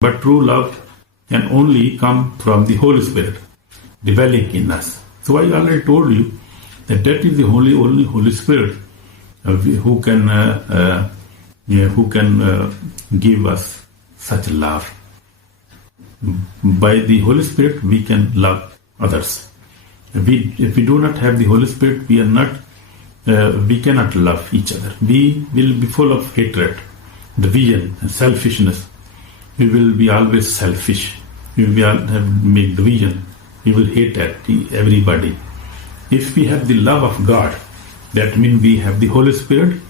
But true love can only come from the Holy Spirit dwelling in us. So I already told you that is the only Holy Spirit who can give us such love. By the Holy Spirit, we can love others. If we do not have the Holy Spirit, we cannot love each other. We will be full of hatred, division, and selfishness. We will be always selfish. We will make division. We will hate everybody. If we have the love of God, that means we have the Holy Spirit,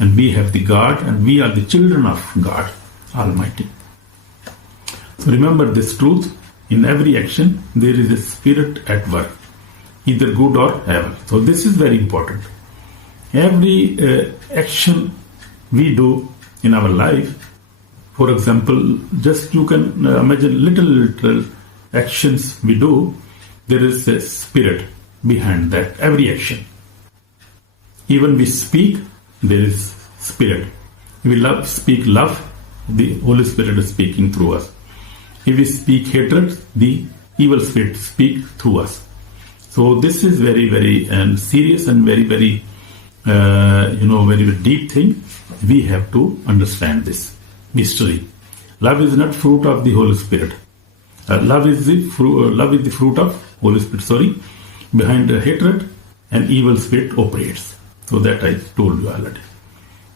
and we have the God, and we are the children of God Almighty. So remember this truth: in every action there is a spirit at work, either good or evil. So this is very important. Every action we do in our life, for example, just you can imagine little actions we do, there is a spirit behind that, every action. Even we speak, there is spirit. If we speak love, the Holy Spirit is speaking through us. If we speak hatred, the evil spirit speaks through us. So this is very, very serious and very, very, very deep thing. We have to understand this mystery. Love is not fruit of the Holy Spirit. Love is the fruit of Holy Spirit. Behind the hatred, an evil spirit operates. So that I told you already.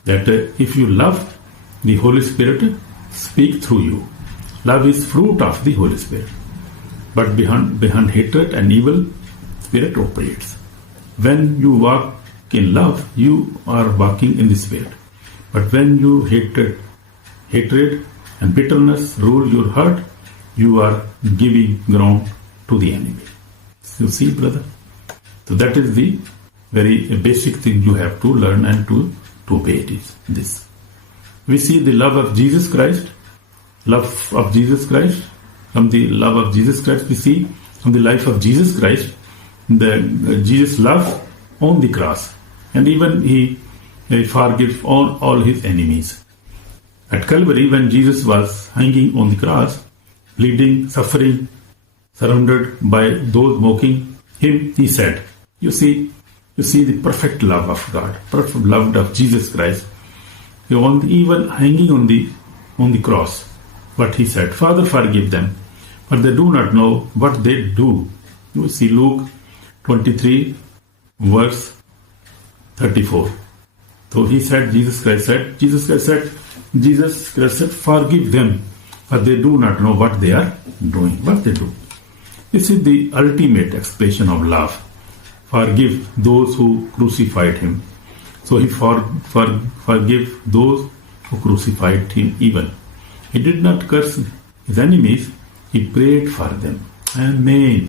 That if you love, the Holy Spirit speak through you. Love is fruit of the Holy Spirit. But behind hatred, an evil spirit operates. When you walk in love, you are walking in the Spirit. But when you hatred and bitterness rule your heart, you are giving ground to the enemy. You see, brother? So that is the very basic thing you have to learn and to obey this. We see the love of Jesus Christ. From the love of Jesus Christ, we see from the life of Jesus Christ, Jesus' love on the cross. And even he forgives all his enemies. At Calvary, when Jesus was hanging on the cross, bleeding, suffering, surrounded by those mocking him, he said, you see the perfect love of God, perfect love of Jesus Christ. Even hanging on the cross, what he said, Father, forgive them, for they do not know what they do. You see Luke 23, verse 34. So he said, Jesus Christ said, forgive them, for they do not know what they are doing, what they do. This is the ultimate expression of love. Forgive those who crucified him. So he forgive those who crucified him even. He did not curse his enemies, he prayed for them. Amen.